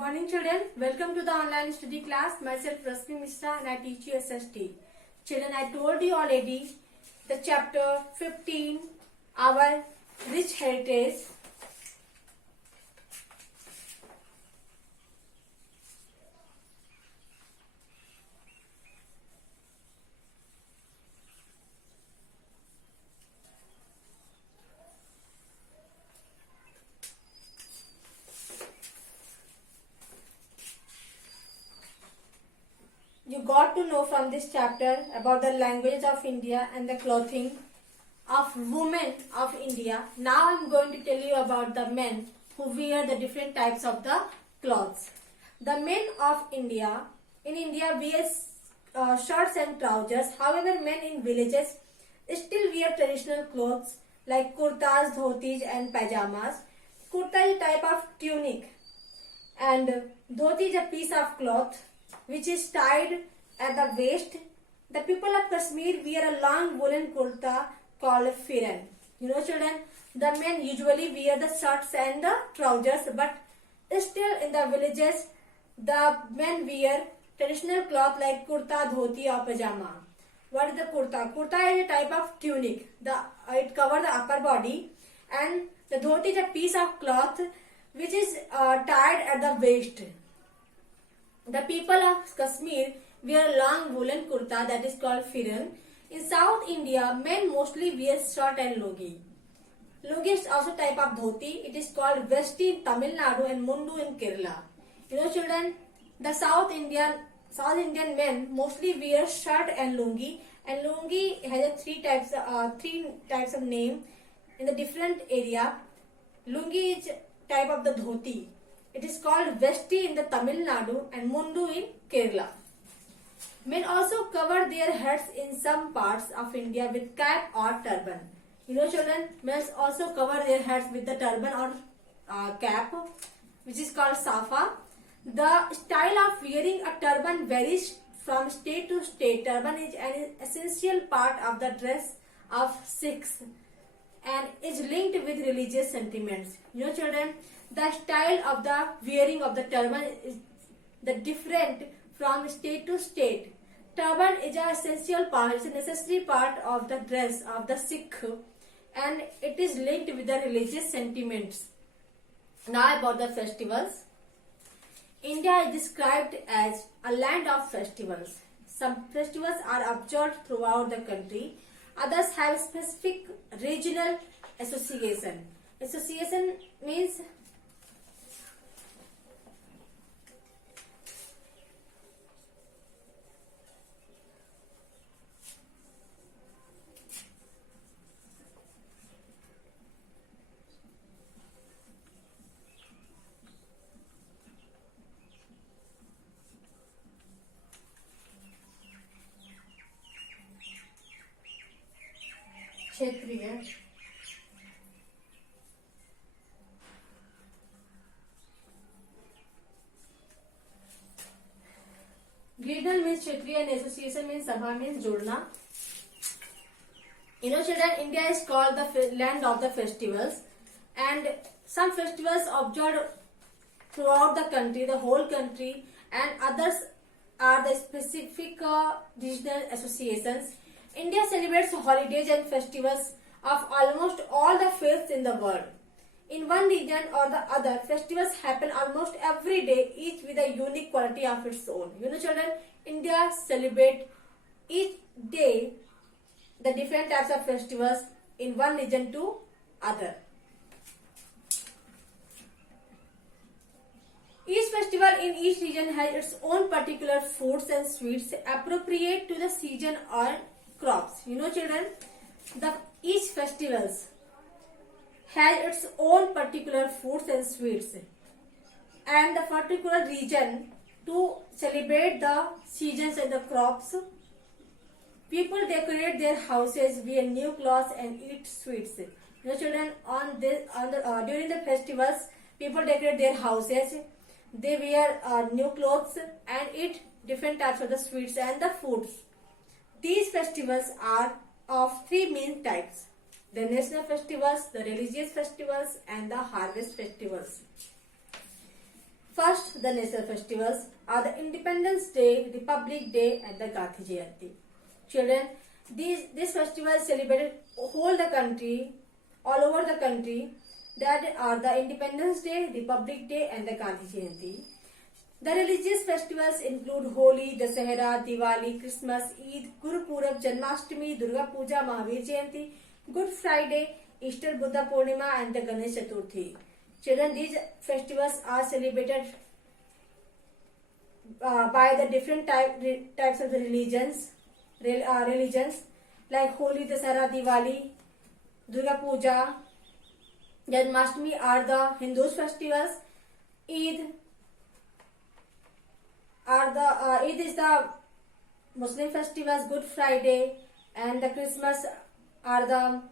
morning children, welcome to the online study class. Myself Rasmi Mishra and I teach you SST. Children, I told you already the chapter 15, our rich heritage. You got to know from this chapter about the languages of India and the clothing of women of India. Now I am going to tell you about the men who wear the different types of the clothes. The men of India, in India wear shirts and trousers. However, men in villages still wear traditional clothes like kurtas, dhotis and pajamas. Kurta is a type of tunic and dhoti is a piece of cloth which is tied at the waist. The people of Kashmir wear a long woolen kurta called firan. You know children, the men usually wear the shirts and the trousers, but still in the villages the men wear traditional cloth like kurta, dhoti or pajama. What is the kurta? Kurta is a type of tunic. It covers the upper body, and the dhoti is a piece of cloth which is tied at the waist. The people of Kashmir wear a long woolen kurta that is called firan. In South India, men mostly wear shirt and lungi. Lungi is also a type of dhoti. It is called vesti in Tamil Nadu and mundu in Kerala. You know children, the South Indian men mostly wear shirt and lungi has three types of name in the different area. Lungi is type of the dhoti. It is called vesti in the Tamil Nadu and mundu in Kerala. Men also cover their heads in some parts of India with cap or turban. You know children, men also cover their heads with the turban or cap, which is called safa. The style of wearing a turban varies from state to state. Turban is an essential part of the dress of Sikhs and is linked with religious sentiments. You know children, the style of the wearing of the turban is different from state to state. Turban is an essential part, it's a necessary part of the dress of the Sikh and it is linked with the religious sentiments. Now about the festivals. India is described as a land of festivals. Some festivals are observed throughout the country. Others have specific regional association. Association means क्षेत्रीय. Regional means क्षेत्रीय and association means sabha means जोड़ना. You know children, India is called the land of the festivals and some festivals observed throughout the country, the whole country, and others are the specific regional associations. India celebrates holidays and festivals of almost all the faiths in the world. In one region or the other, festivals happen almost every day, each with a unique quality of its own. You know children, India celebrates each day the different types of festivals in one region to other. Each festival in each region has its own particular foods and sweets appropriate to the season or crops. You know children, each festivals has its own particular foods and sweets and the particular region to celebrate the seasons and the crops. People decorate their houses, wear new clothes and eat sweets. You know children, during the festivals, people decorate their houses, they wear new clothes and eat different types of the sweets and the foods. These festivals are of three main types: the national festivals, the religious festivals and the harvest festivals. First, the national festivals are the Independence Day, Republic Day, and the Gandhi Jayanti. Children, these festivals celebrated all over the country. That are the Independence Day, Republic Day, and the Gandhi Jayanti. The religious festivals include Holi, Dasahara, Diwali, Christmas, Eid, Guru Purab, Janmashtami, Durga Puja, Mahavir Jayanti, Good Friday, Easter, Buddha Purnima, and the Ganesh Chaturthi. Children, these festivals are celebrated by the different types of the religions like Holi, Dasahara, Diwali, Durga Puja, Janmashtami are the Hindus festivals. Eid is the Muslim festivals. Good Friday and the Christmas are the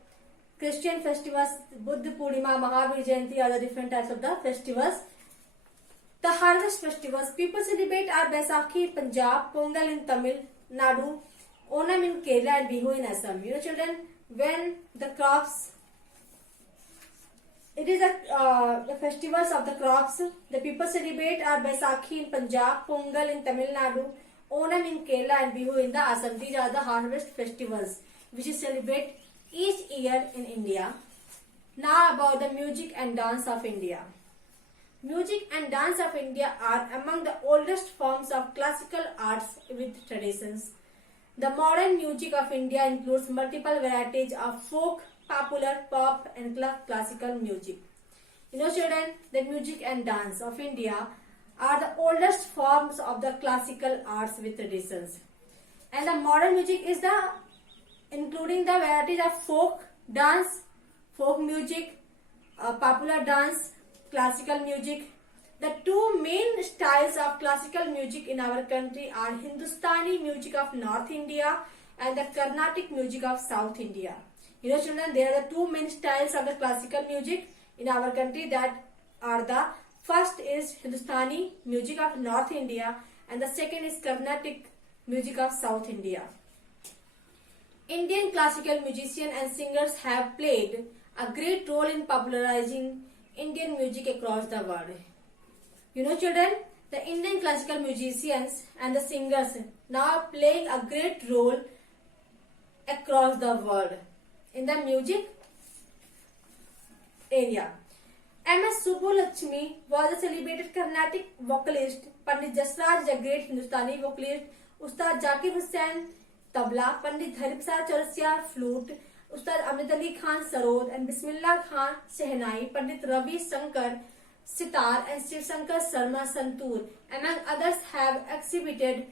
Christian festivals. Buddha Purnima, Mahavir Jayanti are the different types of the festivals. The harvest festivals people celebrate are Baisakhi in Punjab, Pongal in Tamil Nadu, Onam in Kerala, and Bihu in Assam. You know, children, when the crops, it is the festivals of the crops the people celebrate are Baisakhi in Punjab, Pongal in Tamil Nadu, Onam in Kerala, and Bihu in the Assam. These are the harvest festivals which is celebrated each year in India. Now about the music and dance of India. Music and dance of India are among the oldest forms of classical arts with traditions. The modern music of India includes multiple varieties of folk, popular, pop, and classical music. You know, children, the music and dance of India are the oldest forms of the classical arts with traditions. And the modern music is including the varieties of folk dance, folk music, popular dance, classical music. The two main styles of classical music in our country are Hindustani music of North India and the Carnatic music of South India. You know, children, there are the two main styles of the classical music in our country. That are the first is Hindustani music of North India and the second is Carnatic music of South India. Indian classical musicians and singers have played a great role in popularizing Indian music across the world. You know, children, the Indian classical musicians and the singers now playing a great role across the world in the music area. M.S. Subbulakshmi was a celebrated Carnatic vocalist. Pandit Jasraj is a great Hindustani vocalist. Ustad Zakir Hussain tabla, Pandit Hariprasad Chaurasia flute, Ustad Amjad Ali Khan sarod, and Bismillah Khan shehnai, Pandit Ravi Shankar sitar, and Shiv Shankar Sharma santoor, among others, have exhibited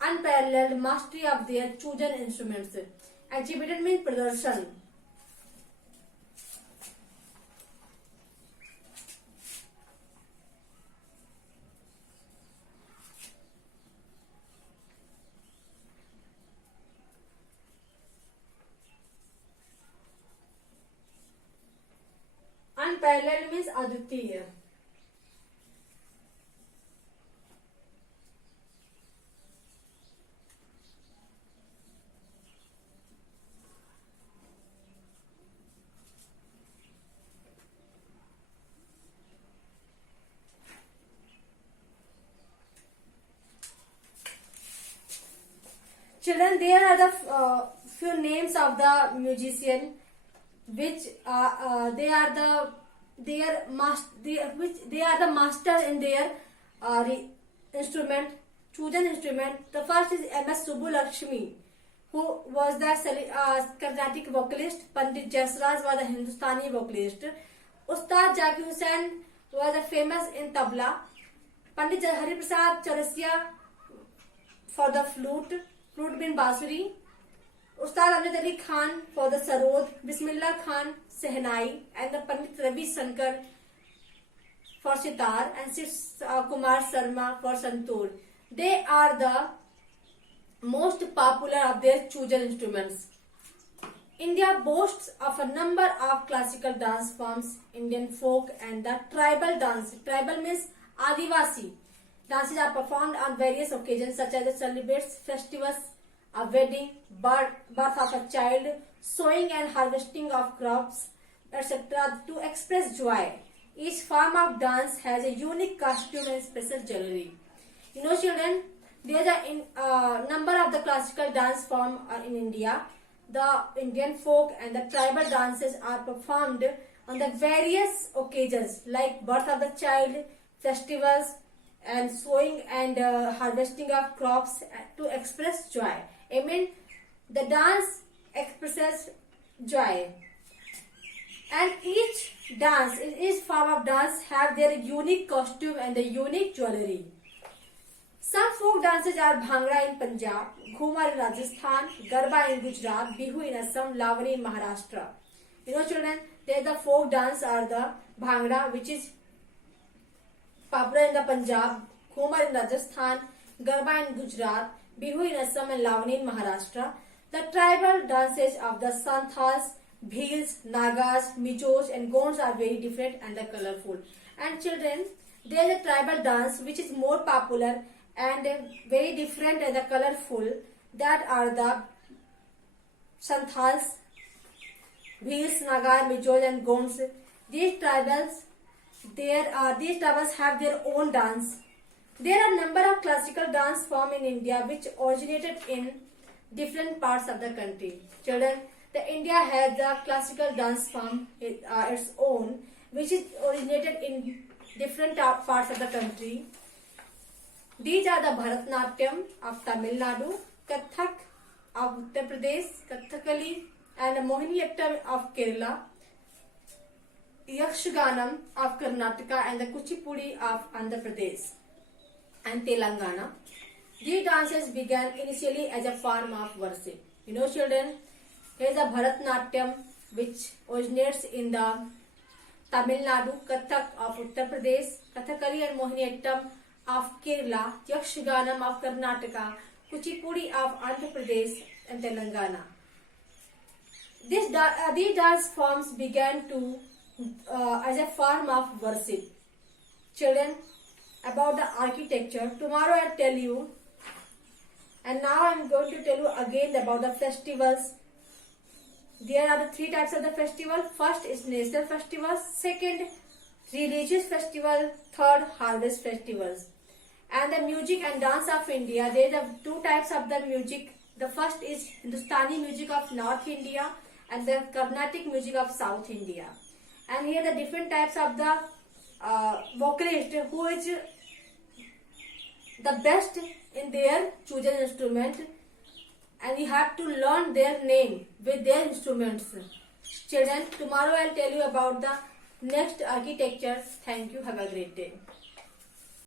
unparalleled mastery of their chosen instruments. Exhibited means pradarshan. Unparalleled means advitiya. Children, there are the few names of the musician which they are the master in their instrument, chosen instrument. The first is M.S. Subbulakshmi, who was the Carnatic vocalist. Pandit Jasraj was the Hindustani vocalist. Ustad Zakir Hussain was famous in tabla. Pandit Hariprasad Chaurasia for the flute means bansuri. Ustad Amjad Ali Khan for the sarod, Bismillah Khan shehnai, and the Pandit Ravi Shankar for sitar, and Shiv Kumar Sharma for santoor. They are the most popular of their chosen instruments. India boasts of a number of classical dance forms, Indian folk and the tribal dance. Tribal means Adivasi. Dances are performed on various occasions such as the celebrations, festivals, a wedding, birth of a child, sowing and harvesting of crops, etc. to express joy. Each form of dance has a unique costume and special jewelry. You know, children, there is a number of the classical dance form in India. The Indian folk and the tribal dances are performed on the various occasions like birth of the child, festivals, and sowing and harvesting of crops to express joy. I mean, the dance expresses joy. And each form of dance have their unique costume and the unique jewelry. Some folk dances are Bhangra in Punjab, Ghumar in Rajasthan, Garba in Gujarat, Bihu in Assam, Lavani in Maharashtra. You know, children, the folk dance are the Bhangra, which is popular in the Punjab, Ghumar in Rajasthan, Garba in Gujarat, Bihu in Assam and Lavani in Maharashtra. The tribal dances of the Santhals, Bhils, Nagas, Mijos and Gonds are very different and colorful. And children, there is a tribal dance which is more popular and very different and colorful. That are the Santhals, Bhils, Nagas, Mijos and Gonds. These tribals have their own dance. There are a number of classical dance forms in India which originated in different parts of the country. Children, the India has the classical dance form its own, which is originated in different parts of the country. These are the Bharatnatyam of Tamil Nadu, Kathak of Uttar Pradesh, Kathakali and Mohiniyattam of Kerala, Yakshanganam of Karnataka and the Kuchipudi of Andhra Pradesh and Telangana. These dances began initially as a form of worship. You know, children, here is a Bharatnatyam which originates in the Tamil Nadu, Kathak of Uttar Pradesh, Kathakali and Mohiniyattam of Kerala, Yakshanganam of Karnataka, Kuchipudi of Andhra Pradesh and Telangana. These dance forms began to as a form of worship. Children, about the architecture, tomorrow I will tell you. And now I am going to tell you again about the festivals. There are the three types of the festival. First is national festivals. Second, religious festival. Third, harvest festivals. And the music and dance of India. There are two types of the music. The first is Hindustani music of North India and the Carnatic music of South India. And here the different types of the vocalist who is the best in their chosen instrument, and you have to learn their name with their instruments. Children, tomorrow I will tell you about the next architecture. Thank you. Have a great day.